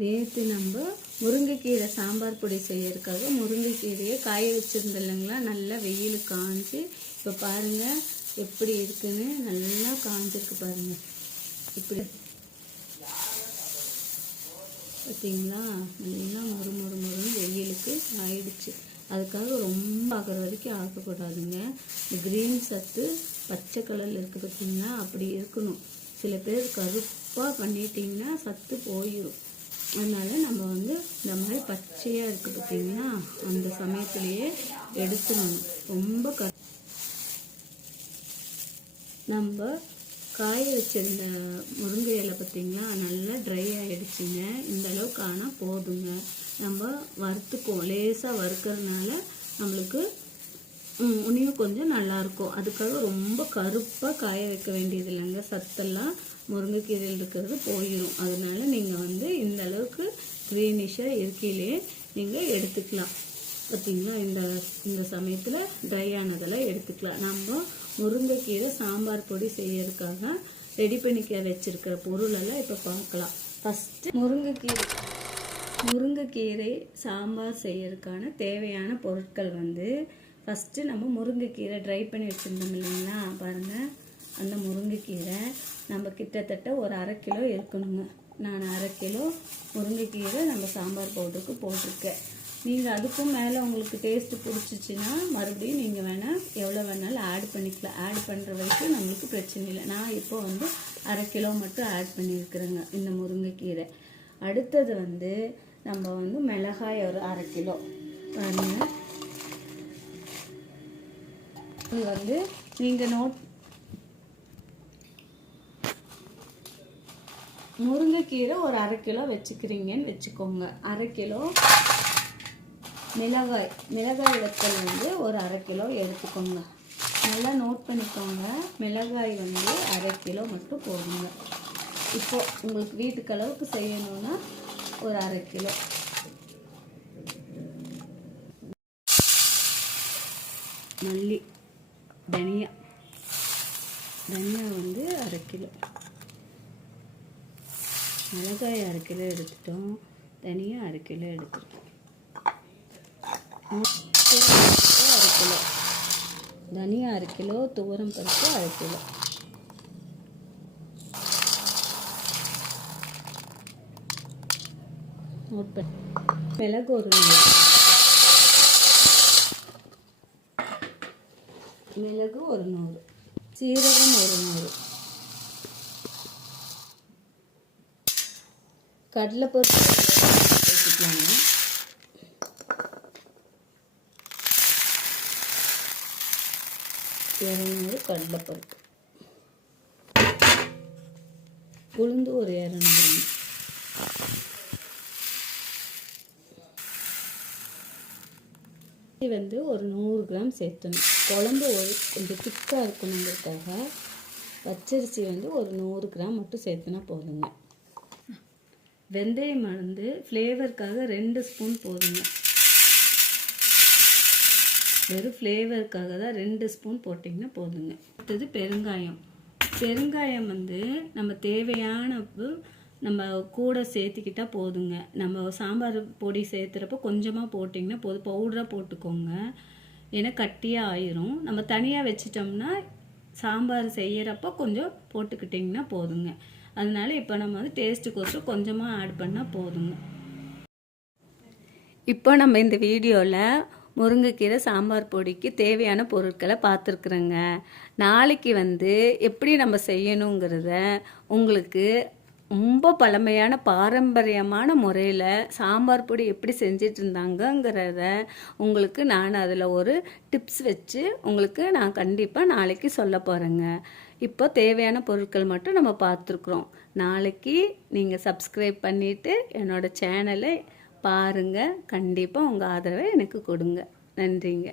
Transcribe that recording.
நேற்று நம்ம முருங்கைக்கீரை சாம்பார் பொடி செய்யறதுக்காக முருங்கைக்கீரையை காய வச்சுருந்தோம் இல்லைங்களா, நல்லா வெயில் காஞ்சி இப்போ பாருங்கள் எப்படி இருக்குன்னு நல்லா காஞ்சிருக்கு பாருங்கள். இப்படி பார்த்தீங்களா, நல்லா முறுமுறுன்னு வெயிலுக்கு ஆயிடுச்சு. அதுக்காக ரொம்ப ஆகிற வரைக்கும் ஆக்கக்கூடாதுங்க. இந்த க்ரீன் சத்து பச்சை கலரில் இருக்குது பார்த்தீங்கன்னா, அப்படி இருக்கணும். சில பேர் கருப்பாக பண்ணிட்டிங்கன்னா சத்து போயிடும். அதனால் நம்ம இந்த மாதிரி பச்சையாக இருக்குது பார்த்தீங்கன்னா, அந்த சமயத்துலேயே எடுத்துடணும். ரொம்ப நம்ம காய வச்சிருந்த முருங்கை இலை பார்த்திங்கன்னா நல்லா ட்ரை ஆகிடுச்சிங்க. இந்த அளவுக்கு ஆனால் போதுங்க. நம்ம வறுத்துக்குவோம், லேசாக வறுக்கிறதுனால நம்மளுக்கு இன்னும் கொஞ்சம் நல்லாயிருக்கும். அதுக்காக ரொம்ப கருப்பாக காய வைக்க வேண்டியது இல்லைங்க. சத்தெல்லாம் முருங்கைக்கீரையில் இருக்கிறது போயிடும். அதனால நீங்கள் இந்த அளவுக்கு க்ரீனிஷாக இருக்கையிலே நீங்கள் எடுத்துக்கலாம். பார்த்திங்களா, இந்த சமயத்தில் ட்ரை ஆனதெல்லாம் எடுத்துக்கலாம். நம்ம முருங்கைக்கீரை சாம்பார் பொடி செய்யறதுக்காக ரெடி பண்ணிக்க வச்சுருக்கிற பொருளெல்லாம் இப்போ பார்க்கலாம். ஃபஸ்ட்டு முருங்கைக்கீரை சாம்பார் செய்யறதுக்கான தேவையான பொருட்கள் ஃபஸ்ட்டு நம்ம முருங்கைக்கீரை ட்ரை பண்ணி வச்சுருந்தோம் இல்லைங்களா, பாருங்கள். அந்த முருங்கைக்கீரை நம்ம கிட்டத்தட்ட ஒரு 1/2 கிலோ இருக்கணுங்க. நான் 1/2 கிலோ முருங்கைக்கீரை நம்ம சாம்பார் பவுடருக்கு போட்டிருக்கேன். நீங்கள் அதுக்கும் மேலே உங்களுக்கு டேஸ்ட்டு பிடிச்சிச்சின்னா மறுபடியும் நீங்கள் எவ்வளோ வேணாலும் ஆட் பண்ணிக்கலாம். ஆட் பண்ணுற வரைக்கும் நம்மளுக்கு பிரச்சனை இல்லை. நான் இப்போ 1/2 கிலோ மட்டும் ஆட் பண்ணியிருக்கிறேங்க இந்த முருங்கைக்கீரை. அடுத்தது நம்ம மிளகாய் ஒரு 1/2 கிலோ பாருங்க. இது நீங்கள் முருங்கைக்கீரை ஒரு 1/2 கிலோ வச்சுக்கிறீங்கன்னு வச்சுக்கோங்க. 1/2 கிலோ மிளகாய் வத்தல் ஒரு 1/2 கிலோ எடுத்துக்கோங்க. நல்லா நோட் பண்ணிக்கோங்க. மிளகாய் 1/2 கிலோ மட்டும் போடுங்க. இப்போ உங்களுக்கு வீட்டுக்கு அளவுக்கு செய்யணும்னா ஒரு 1/2 கிலோ. மல்லி, தனியா 1/2 கிலோ. மிளகாய் 1/2 கிலோ எடுத்துட்டோம். தனியா 1/2 கிலோ எடுத்துட்டோம். 1/2 கிலோ தனியா, 1/2 கிலோ துவரம் பருப்பு, 1/2 கிலோ. நோட் பண்ணி மிளகு ஒரு 100, சீரகம் ஒரு 100, கடலைப்பருப்பு வச்சுக்கலாங்க. கடலைப்பருப்பு, உளுந்து ஒரு 200. ஒரு 100 கிராம் சேர்த்தணும். குழம்பு கொஞ்சம் திக்காக இருக்கணுங்கிறதுக்காக பச்சரிசி ஒரு 100 கிராம் மட்டும் சேர்த்துனா போதுங்க. வெந்தயம் ஃப்ளேவருக்காக 2 ஸ்பூன் போதுங்க. வெறும் ஃப்ளேவருக்காக தான் 2 ஸ்பூன் போட்டிங்கன்னா போதுங்க. அடுத்தது பெருங்காயம் நம்ம தேவையான நம்ம கூட சேர்த்துக்கிட்டால் போதுங்க. நம்ம சாம்பார் பொடி சேர்த்துறப்போ கொஞ்சமாக போட்டிங்கன்னா போதும். பவுடராக போட்டுக்கோங்க, ஏன்னா கட்டியாக ஆயிரும். நம்ம தனியாக வச்சிட்டோம்னா சாம்பார் செய்கிறப்போ கொஞ்சம் போட்டுக்கிட்டிங்கன்னா போதுங்க. அதனால இப்போ நம்ம டேஸ்ட்டுக்கோசரம் கொஞ்சமாக ஆட் பண்ணால் போதுங்க. இப்போ நம்ம இந்த வீடியோவில் முருங்கைக்கீரை சாம்பார் பொடிக்கு தேவையான பொருட்களை பார்த்துருக்குறேங்க. நாளைக்கு எப்படி நம்ம செய்யணுங்கிறத உங்களுக்கு ரொம்ப பழமையான பாரம்பரியமான முறையில் சாம்பார் பொடி எப்படி செஞ்சிட்டு இருந்தாங்கங்கிறத உங்களுக்கு நான் அதில் ஒரு டிப்ஸ் வச்சு உங்களுக்கு நான் கண்டிப்பாக நாளைக்கு சொல்ல போகிறேங்க. இப்போ தேவையான பொருட்கள் மட்டும் நம்ம பார்த்துருக்குறோம். நாளைக்கு நீங்கள் சப்ஸ்கிரைப் பண்ணிவிட்டு என்னோடய சேனலை பாருங்கள். கண்டிப்பாக உங்கள் ஆதரவை எனக்கு கொடுங்க. நன்றிங்க.